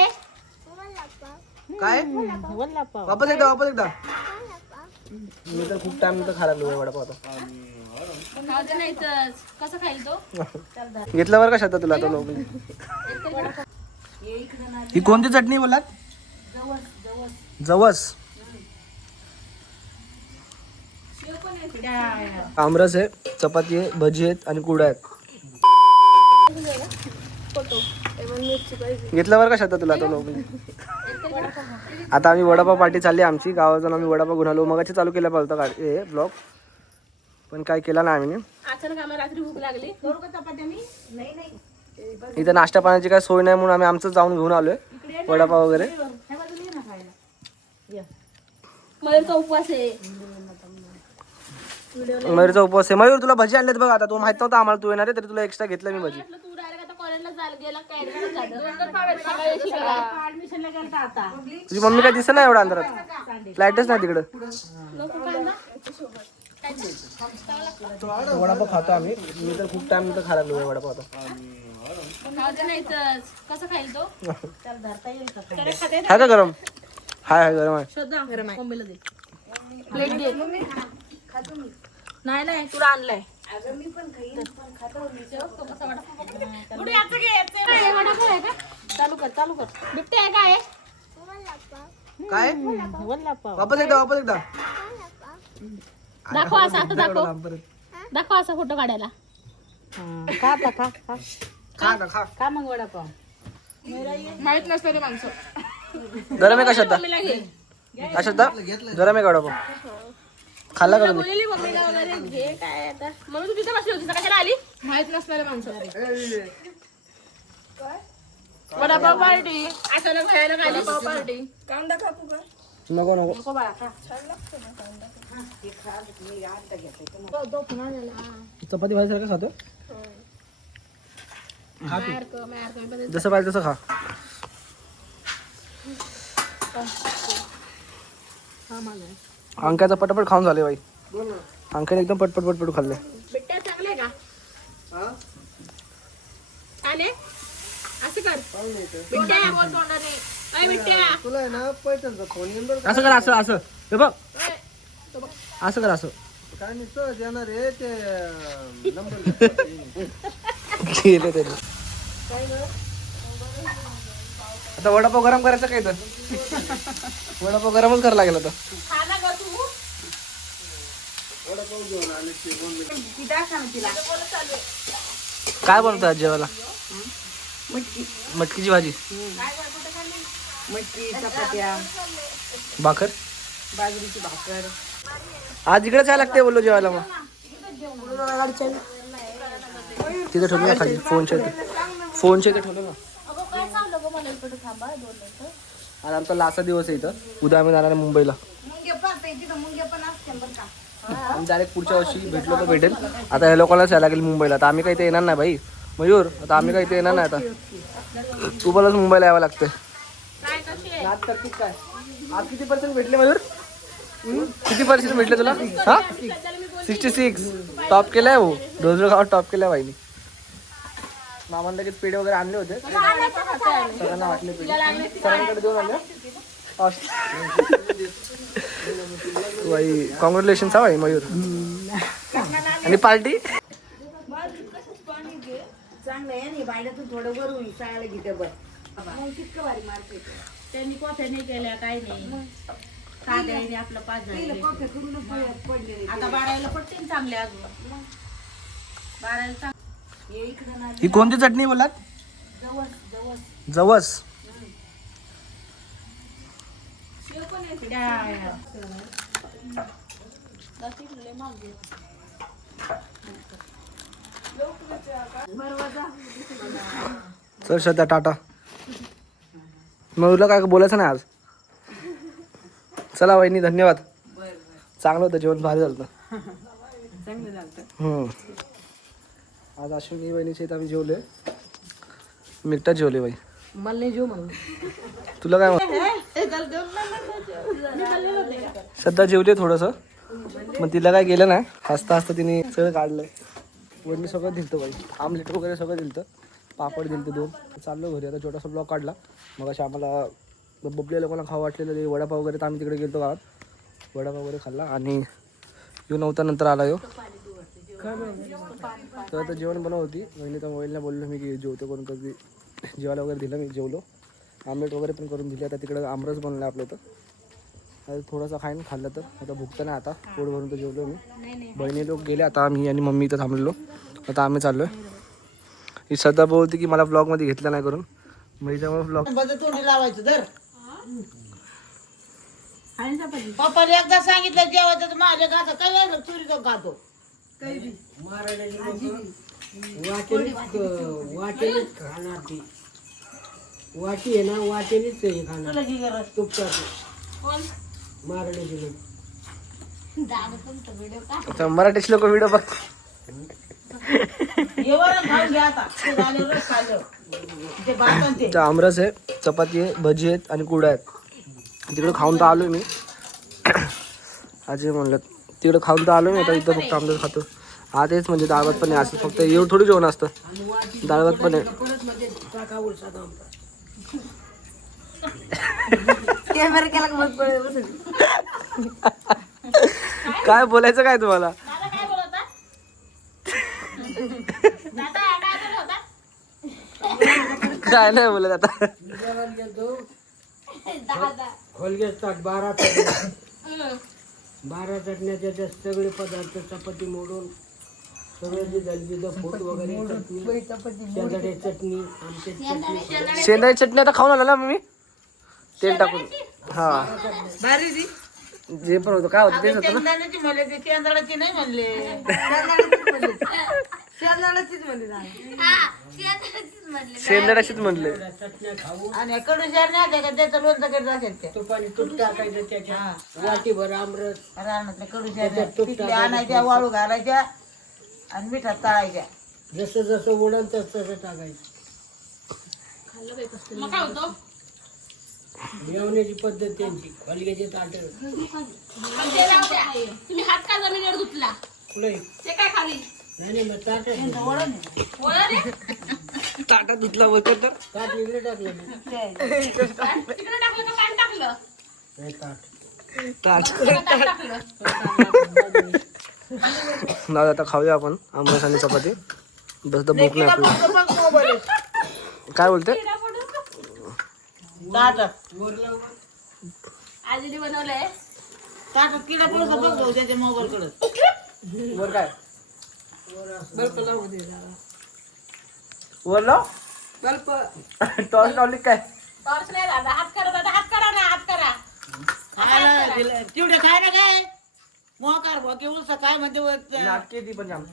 आहे? काय वडापाव. वापस एकदा मी तर खूप टाइम नंतर खायला लागलो वडापाव आता. खाऊ दे नाही तर कसं खाईल तो? घेतल्यावर कशात तुला आता लोक ही कोणती चटणी बोलात? जवस. आमरस आहे, चपाती आहे, भजी आहेत आणि कुडा आहेत. घेतल्यावर कशात तुला आता लोक आता आम्ही वडापाव पार्टी चालली आमची गावात जाऊन आम्ही वडापाव घेऊन आलो. मगाशी चालू केला पाहिजे हे ब्लॉग पण काय केला ना आम्ही. अचानक आम्हाला रात्री भूक लागली. इथं नाश्ता पाण्याची काय सोय नाही म्हणून आम्ही आमचं जाऊन घेऊन आलोय वडापाव वगैरे. मयूरचा उपवास आहे. मयूरचा उपवास आहे. मयूर तुला भजी आणलेत बघ. आता तू माहित नव्हता आम्हाला तू येणार आहे तरी तुला एक्स्ट्रा घेतलं मी भजी. तू डायरेक्ट आता कॉलेजला जायला गेला काय ऍडमिशनला गेला आता. तुझी मम्मी काय दिसत नाही एवढा अंधारात. फ्लाईटच नाही तिकडं. वडापाव खातो आम्ही. मी तर खूप टाइम नंतर खायला लागलो वडापाव आता. खाऊ दे नाही तर कसं खाईल तो? हाय का गरम? हाय गरम आहे. श्रद्धा मम्मीला दे प्लेट दे. नाही तुला आणलाय. चालू कर बिबटे आहे काय? काय वडापाव. वापस एकदा दाखव असा आता दाखव असा फोटो काढायला. खा आता खा खा खा खा मग वडापाव. माहित नसतं रे माणसं. गरम आहे कशात? मम्मीला घे. कशात गरम आहे का वडापाव? खाल्ला का तुम्ही? बोललेली मम्मीला वगैरे घे काय आता म्हणून तू तिथे बसली होती कशाला आली? माहित नसणारे माणसं. वडापाव पार्टी अचानक खायला आली. वडापाव पार्टी. कांदा कापू का? नको बाळा खा. चपाती भाजी सारखं खातो. जसं पाहिजे तसं खा. अंक्याचा पटापट खाऊन झाले बाई. अंक्याने एकदम पटपट खाल्ले. बिट्ट्या चांगले का? आले असं कर. बिट्ट्या बोल तोंडाने. अय बिट्ट्या तुला आहे ना पैठणचा फोन नंबर असं कर. असं हे बघ असं कर. असं काय नुसतं देणार आहे ते नंबर गेले तरी. आता वडापाव गरम करायचं काय तर वडापाव गरमच करायला लागेल आता. खाना ग तू. वडापाव घेऊन आले काय बनवतात जेवायला? मटकीची भाजी, मटकी, चपात्या, भाकर, बाजरीची भाकर. आज इकडेच यायला लागते बोललो जेवायला. मग तिथे ठेवलं ना खाली फोनच्या इथे ठेवलं ना. आज आमचा लास्ट दिवस आहे इथं. उद्या आम्ही जाणार आहे मुंबईला. आम्ही डायरेक्ट पुढच्या वर्षी भेटलो तर भेटेल. आता ह्या लोकांनाच यायला लागेल मुंबईला. आता आम्ही काही ते येणार नाही भाई मयूर. आता आम्ही काही ते येणार नाही. आता तू मलाच मुंबईला यावं लागतं. काय आज किती पर्सेंट भेटले मयूर? किती पर्सेंट भेटले तुला? हा 66 टॉप केलाय हो. रोज गावात टॉप केलाय बाईनी. मामान लगेच पेढे वगैरे आणले होते. सगळ्यांना वाटले पेढे. सगळ्यांकडे देऊन आले. बाई कॉंग्रॅच्युलेशन्स हा बाई मयूर. आणि पार्टी चांगलं आहे ना. बायला तू थोडं वर चांगलं घेते बघ. कितकं भारी मार्केट. त्यांनी कॉफी नाही केल्या काय नाही. खाद्याने आपलं पाच झाले. आता बारायला पटतील चांगले अजून. बारायला ही कोणती चटणी बोलात? जवस. चल श्रद्धा टाटा. मयूरला काय बोलायचं नाही आज. चला वहिनी धन्यवाद. चांगलं होतं जेवण. भारी झालं. आज अश्विनी वहिनीच्या इथं आम्ही जेवलोय. मी एकटाच जेवले बाई. मला नाही जेव म्हणून. तुला काय श्रद्धा जेवली थोडंसं. मग तिला काय गेलं नाही. हसता तिने सगळं काढलंय. वहिनी सगळं दिलतं बाई. आमलेट वगैरे सगळं दिलतं. पापड दिले ते 2. चाललो घरी आता. छोटासा ब्लॉग काढला. मग अशा आम्हाला बबल्या लोकांना खावं वाटलेलं ते वडापाव वगैरे, तर आम्ही तिकडे गेलो गावात, वडापाव वगैरे खाल्ला. आणि येऊ नव्हता नंतर आला येऊ. तर आता जेवण बनव होती वहिनी. तर मोबाईलला बोललो मी की जेवतो करून, कधी जेवायला वगैरे दिलं मी, जेवलो. आमलेट वगैरे पण करून दिले. आता तिकडं आमरस बनलं आपलं. तर आता थोडासा खाईन खाल्लं तर आता भुकतं नाही. आता पोट भरून तर जेवलो मी. बहिणी लोक गेले आता, मी आणि मम्मी इथं थांबलेलो. आता आम्ही चाललो आहे. ही सध्या बोलते की मला ब्लॉगमध्ये घेतलं नाही करून, मग त्यामुळे ब्लॉग तोंडी लावायचं धर. पप्पाला एकदा सांगितलं जेवायचं तर माझ्या गाचा काय वेळ चोरीचा गातो. वाटेनेच खाणार ती. वाटी आहे ना, वाटेनेच हे खाणार. तुपचाचं मारण्याची लोक. आता मराठीचे लोक व्हिडिओ बघ. खाऊन घ्या आता. ते झालं रस खाल्लं. ते भात आणि ते. आमरस आहे, चपाती आहे, भजी आहेत आणि कुडा आहेत. तिकडे खाऊन तर आलो मी. अजय म्हणलं तिकडे खाऊन तर आलो मी. आता इथं फक्त आमरस खातो. हा तेच म्हणजे डाळ भात पण आहे असं, फक्त एवढं थोडी जेवण असतं. डाळ भात पण आहे. कॅमेरा केला का मग पळत. काय बोलायचं काय तुम्हाला? काय नाही बोलत आता. खोलगेच ताट 12 चटण्या. 12 चटण्या, त्याच्यात सगळे पदार्थ, चपाती मोडून सगळं जे दलबीचं फोट वगैरे, शेंगाड्याची चटणी, आमची चटणी. शेंदाची चटणी आता खाऊन आला ना मी, तेल टाकून. हा भारी जे पण होतं काय होतं तेच होतं ना. शेंगदाण्याची म्हणले ते शेंगाची नाही म्हणले. शेंदाण्याचीच म्हणले. चटण्या खाऊ. आणि कडू शहर नाही का त्याचं लोणचं करत असेल ते तुपाने तूप टाकायचं त्याच्यात. वाटीभर आमरस. रानातल्या कडू शहर पिठल्या आणायच्या, वाळू घालायच्या आणि मिठात तळायच्या. जसं जसं उडल तसं टाकायचं. जेवण्याची पद्धत त्यांची. खोलगेचे ताट तुम्ही हात का जमिनीवर धुतला पुढे. ते काय खाली नाही मग ताट ताटात धुतला बोलतो तर ताट इकडे टाकलं मी. तिकडे टाकलं का पाणी टाकलं हे ताट. ताट टाकलं ना. आता खाऊया आपण आमरस आणि चपाती. बस तर भूक नाही आपली. काय बोलते? आजीने बनवलंय ताटात किडा पडतो बघ त्याच्या मोबाईल कडे. वर काय वर लाव. टॉर्च लावली काय? टॉर्च नाही दादा हात करा दादा हात करा ना हात करा खायला तेवढे खाय ना काय मोकार भोके उलसा काय म्हणते नाटके ती पण जाम.